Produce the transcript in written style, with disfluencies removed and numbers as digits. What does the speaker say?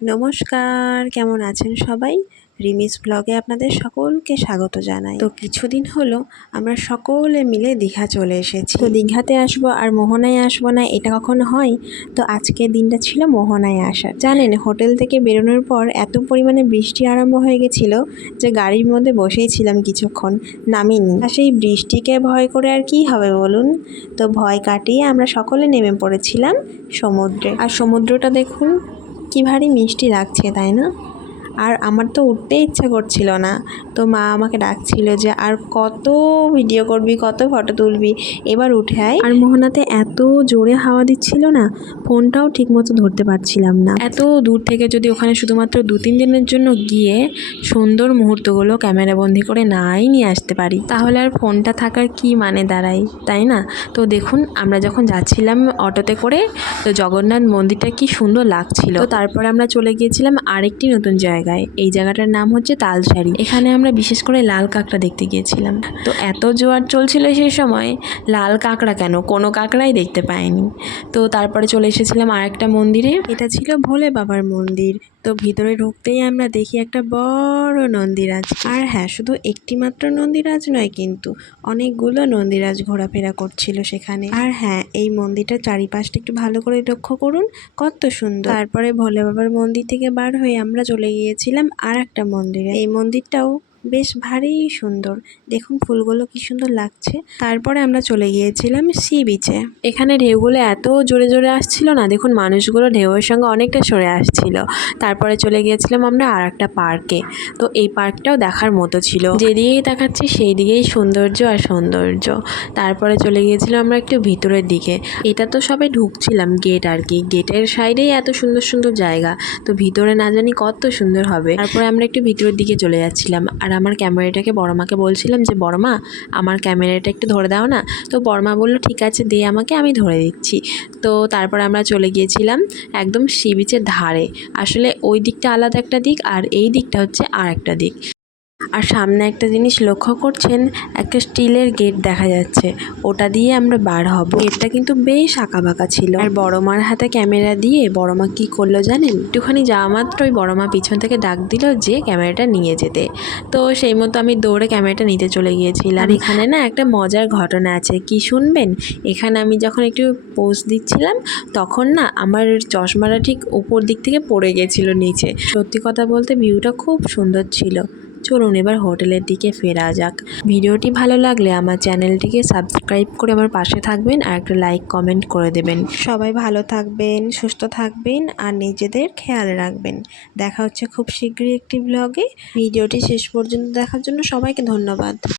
নমস্কার, কেমন আছেন সবাই? রিমিস ব্লগে আপনাদের সকলকে স্বাগত জানাই। তো কিছুদিন হলো আমরা সকলে মিলে দীঘা চলে এসেছি। তো দীঘাতে আসবো আর মোহনায় আসবো না, এটা কখনো হয়? তো আজকের দিনটা ছিল মোহনায় আসার। জানেন, হোটেল থেকে বেরোনোর পর এত পরিমাণে বৃষ্টি আরম্ভ হয়ে গেছিল যে গাড়ির মধ্যে বসেই ছিলাম কিছুক্ষণ, নামিনি। আর সেই বৃষ্টিকে ভয় করে আর কি হবে বলুন? তো ভয় কাটিয়ে আমরা সকলে নেমে পড়েছিলাম সমুদ্রে। আর সমুদ্রটা দেখুন কি ভারী মিষ্টি লাগছে, তাই না? আর আমার তো উঠতে ইচ্ছা করছিল না, তো মা আমাকে ডাকছিল যে আর কত ভিডিও করবি, কত ফটো তুলবি, এবার উঠে আয়। আর মোহনাতে এত জোরে হাওয়া দিচ্ছিল না, ফোনটাও ঠিকমতো ধরতে পারছিলাম না। এত দূর থেকে যদি ওখানে শুধুমাত্র 2-3 দিনের জন্য গিয়ে সুন্দর মুহূর্তগুলো ক্যামেরাবন্দি করে নাই নিয়ে আসতে পারি, তাহলে আর ফোনটা থাকার কি মানে দাঁড়ায়, তাই না? তো দেখুন, আমরা যখন যাচ্ছিলাম অটোতে করে, তো জগন্নাথ মন্দিরটা কি সুন্দর লাগছিল। তো তারপরে আমরা চলে গিয়েছিলাম আরেকটি নতুন জায়গায়। এই জায়গাটার নাম হচ্ছে তালসারি। এখানে আমরা বিশেষ করে লাল কাঁকড়া দেখতে গিয়েছিলাম। তো এত জোয়ার চলছিল সেই সময়, লাল কাঁকড়া কেন, কোনো কাঁকড়াই দেখতে পাইনি। তো তারপরে চলে এসেছিলাম আরেকটা মন্দিরে, এটা ছিল ভোলে বাবার মন্দির। তো ভিতরে ঢুকতেই আমরা দেখি একটা বড় নন্দীরাজ। আর হ্যাঁ, শুধু একটি মাত্র নন্দীরাজ নয়, কিন্তু অনেকগুলো নন্দীরাজ ঘোরাফেরা করছিল সেখানে। আর হ্যাঁ, এই মন্দিরটার চারিপাশটা একটু ভালো করে লক্ষ্য করুন, কত সুন্দর। তারপরে ভোলে বাবার মন্দির থেকে বার হয়ে আমরা চলে গিয়েছিলাম আর একটা মন্দিরে। এই মন্দিরটাও বেশ ভারী সুন্দর, দেখুন ফুলগুলো কি সুন্দর লাগছে। তারপরে আমরা চলে গিয়েছিলাম সি বিচে। এখানে ঢেউগুলো এত জোরে জোরে আসছিল না, দেখুন মানুষগুলো ঢেউয়ের সঙ্গে অনেকটা সরে আসছিল। তারপরে চলে গিয়েছিলাম আমরা আর একটা পার্কে। তো এই পার্কটাও দেখার মতো ছিল, যেদিকেই তাকাচ্ছি সেই দিকেই সৌন্দর্য আর সৌন্দর্য। তারপরে চলে গিয়েছিলাম আমরা একটু ভিতরের দিকে। এটা তো সবে ঢুকছিলাম গেট আর কি, গেটের সাইডেই এত সুন্দর সুন্দর জায়গা, তো ভিতরে না জানি কত সুন্দর হবে। তারপরে আমরা একটু ভিতরের দিকে চলে যাচ্ছিলাম, আর আমার ক্যামেরাটাকে বড়মাকে বলছিলাম যে বড়মা, আমার ক্যামেরাটা একটু ধরে দাও না। তো বড়মা বললো ঠিক আছে, দে আমাকে, আমি ধরে দিচ্ছি। তো তারপরে আমরা চলে গিয়েছিলাম একদম সি বিচের ধারে। আসলে ওই দিকটা আলাদা একটা দিক, আর এই দিকটা হচ্ছে আর একটা দিক। আর সামনে একটা জিনিস লক্ষ্য করছেন, একটা স্টিলের গেট দেখা যাচ্ছে, ওটা দিয়ে আমরা বার হব। গেটটা কিন্তু বেশ আঁকাবাঁকা ছিল। আর বড়মার হাতে ক্যামেরা দিয়ে বড়মা কি করলো জানেন? একটুখানি যাওয়া মাত্রই বড়মা পিছন থেকে ডাক দিল যে ক্যামেরাটা নিয়ে যেতে। তো সেই মতো আমি দৌড়ে ক্যামেরাটা নিতে চলে গিয়েছিলাম। আর এখানে না একটা মজার ঘটনা আছে, কি শুনবেন? এখানে আমি যখন একটু পোজ দিচ্ছিলাম, তখন না আমার চশমাটা ঠিক উপর দিক থেকে পড়ে গেছিলো নিচে। সত্যি কথা বলতে ভিউটা খুব সুন্দর ছিল। চলুন এবার হোটেলের দিকে ফেরা যাক। ভিডিওটি ভালো লাগলে আমার চ্যানেলটিকে সাবস্ক্রাইব করে আমার পাশে থাকবেন, আর একটা লাইক কমেন্ট করে দেবেন। সবাই ভালো থাকবেন, সুস্থ থাকবেন, আর নিজেদের খেয়াল রাখবেন। দেখা হচ্ছে খুব শীঘ্রই একটি ব্লগে। ভিডিওটি শেষ পর্যন্ত দেখার জন্য সবাইকে ধন্যবাদ।